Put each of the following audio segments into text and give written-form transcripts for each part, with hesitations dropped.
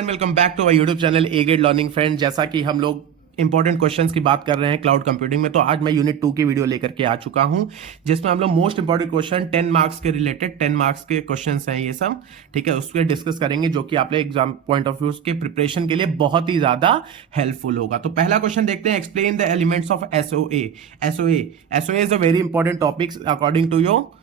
And welcome back to our YouTube channel A grade learning friend. जैसा कि हम लोग इंपॉर्टेंट क्वेश्चंस की बात कर रहे हैं क्लाउड कंप्यूटिंग में, तो आज मैं यूनिट 2 की वीडियो लेकर के आ चुका हूं, जिसमें हम लोग मोस्ट इंपॉर्टेंट क्वेश्चन 10 मार्क्स के रिलेटेड 10 मार्क्स के क्वेश्चंस हैं ये सब, ठीक है। उसके डिस्कस करेंगे जो कि आप लोग एग्जाम पॉइंट ऑफ व्यू के प्रिपरेशन के लिए बहुत ही ज्यादा हेल्पफुल होगा। तो पहला क्वेश्चन देखते हैं, explain the elements of SOA. SOA is a very important topic according to your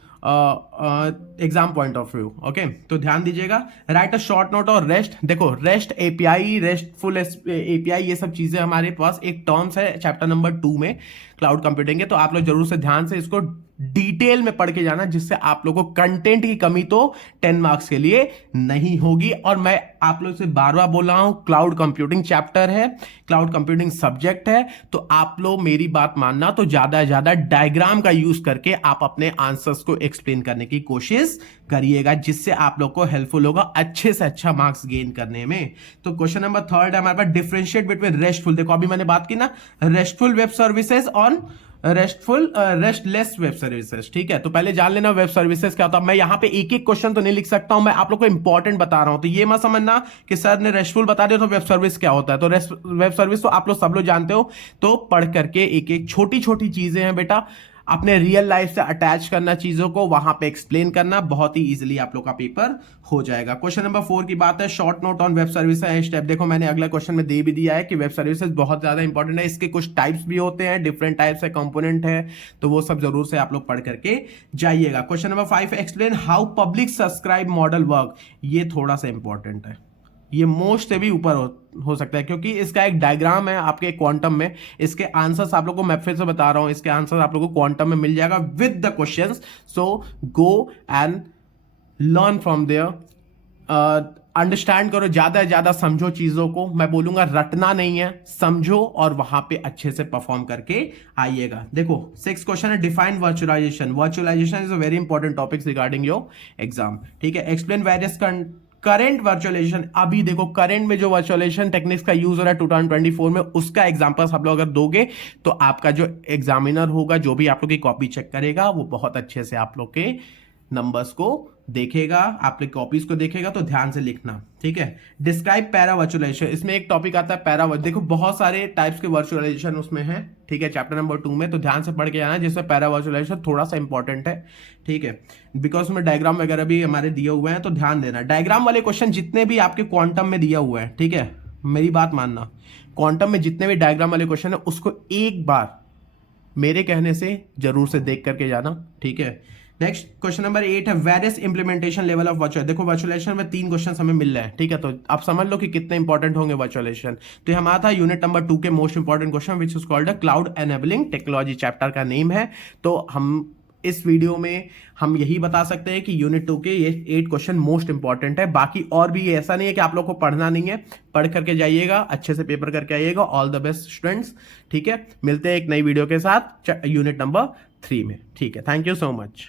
exam point of view. Okay, तो ध्यान दीजिएगा। राइट अ शॉर्ट नोट और रेस्ट। देखो, रेस्ट एपीआई, रेस्टफुल एपीआई, ये सब चीजें हमारे पास एक टर्म्स है चैप्टर नंबर 2 में क्लाउड कंप्यूटिंग के। तो आप लोग जरूर से ध्यान से इसको डिटेल में पढ़ के जाना, जिससे आप लोगों को कंटेंट की कमी तो 10 मार्क्स के लिए नहीं होगी। और मैं आप लोग से बार बार बोल रहा हूं, क्लाउड कंप्यूटिंग चैप्टर है, क्लाउड कंप्यूटिंग सब्जेक्ट है, तो आप लोग मेरी बात मानना, तो ज्यादा से ज्यादा डायग्राम का यूज करके आप अपने आंसर्स को एक्सप्लेन करने की कोशिश करिएगा, जिससे आप लोग को हेल्पफुल होगा अच्छे से अच्छा मार्क्स गेन करने में। तो क्वेश्चन नंबर 3 है हमारे पास, डिफरेंशिएट बिटवीन रेस्टफुल। देखो, अभी मैंने बात की ना, restful web services on restless web services, ठीक है। तो पहले जान लेना वेब सर्विसेज क्या होता है। मैं यहां पे एक एक क्वेश्चन तो नहीं लिख सकता हूं, मैं आप लोग को इंपॉर्टेंट बता रहा हूं, तो ये मत समझना कि सर ने रेस्टफुल बता दिया तो वेब सर्विस क्या होता है। तो वेब सर्विस तो आप लोग सब लोग जानते हो, तो पढ़ करके एक एक छोटी छोटी चीजें हैं बेटा, अपने रियल लाइफ से अटैच करना चीजों को, वहां पे एक्सप्लेन करना, बहुत ही इजीली आप लोग का पेपर हो जाएगा। क्वेश्चन नंबर 4 की बात है, short note on web services step. देखो, मैंने अगला क्वेश्चन में दे भी दिया है कि वेब सर्विसेज बहुत ज्यादा इंपॉर्टेंट है, इसके कुछ टाइप्स भी होते हैं, डिफरेंट टाइप्स है, कंपोनेंट है, तो वो सब जरूर से आप लोग पढ़ करके जाइएगा। Question number 5, explain how public subscribe model work. ये थोड़ा सा इंपॉर्टेंट है, ये मोस्ट से भी ऊपर हो सकता है, क्योंकि इसका एक डायग्राम है आपके क्वांटम में। इसके आंसर्स आप लोगों को मैं फिर से बता रहा हूं, इसके आंसर्स आप लोगों को क्वांटम में मिल जाएगा with the questions. So go and learn from there, understand करो, ज्यादा से ज्यादा समझो चीजों को। मैं बोलूंगा रटना नहीं है, समझो और वहां पे अच्छे से परफॉर्म करके आइएगा। देखो, 6 क्वेश्चन है, define virtualization. Virtualization is a very important topic regarding your exam, ठीक है। Explain various current virtualization. अभी देखो, करंट में जो वर्चुअलाइजेशन टेक्निक्स का यूज हो रहा है 2024 में, उसका एग्जांपल्स आप लोग अगर दोगे तो आपका जो एग्जामिनर होगा, जो भी आप लोग की कॉपी चेक करेगा, वो बहुत अच्छे से आप लोग के नंबर्स को देखेगा, आप लोग कॉपीज को देखेगा, तो ध्यान से लिखना, ठीक है। डिस्क्राइब पैरा वर्चुअलाइजेशन, इसमें एक टॉपिक आता है पैरा। देखो, बहुत सारे टाइप्स के वर्चुअलाइजेशन उसमें है, ठीक है, चैप्टर नंबर 2 में, तो ध्यान से पढ़ के आना, जिसमें पैरा वर्चुअलाइजेशन थोड़ा सा इंपॉर्टेंट है, ठीक है, बिकॉज उसमें डायग्राम वगैरह भी हमारे दिए हुए हैं, तो ध्यान देना। डायग्राम वाले क्वेश्चन जितने भी आपके क्वांटम में दिया हुआ है, ठीक है, मेरी बात मानना, क्वांटम में जितने भी डायग्राम वाले क्वेश्चन है, उसको एक बार मेरे कहने से जरूर से देख करके जाना, ठीक है। नेक्स्ट क्वेश्चन नंबर 8 है, various implementation level of virtual. देखो, वर्चुअलाइजेशन में 3 क्वेश्चन हमें मिल रहे हैं, ठीक है, तो आप समझ लो कि कितने इंपॉर्टेंट होंगे वर्चुअलाइजेशन। तो ये हमारा था यूनिट नंबर 2 के most important question, which is called cloud enabling technology, chapter का नेम है। तो हम इस वीडियो में हम यही बता सकते हैं कि यूनिट 2 के ये 8 क्वेश्चन मोस्ट इंपॉर्टेंट है। बाकी और भी ऐसा नहीं है कि आप लोग को पढ़ना नहीं है, पढ़ करके जाइएगा, अच्छे से पेपर करके आइएगा। ऑल द बेस्ट स्टूडेंट्स, ठीक है। मिलते हैं एक नई वीडियो के साथ यूनिट नंबर 3 में, ठीक है। Thank you so much.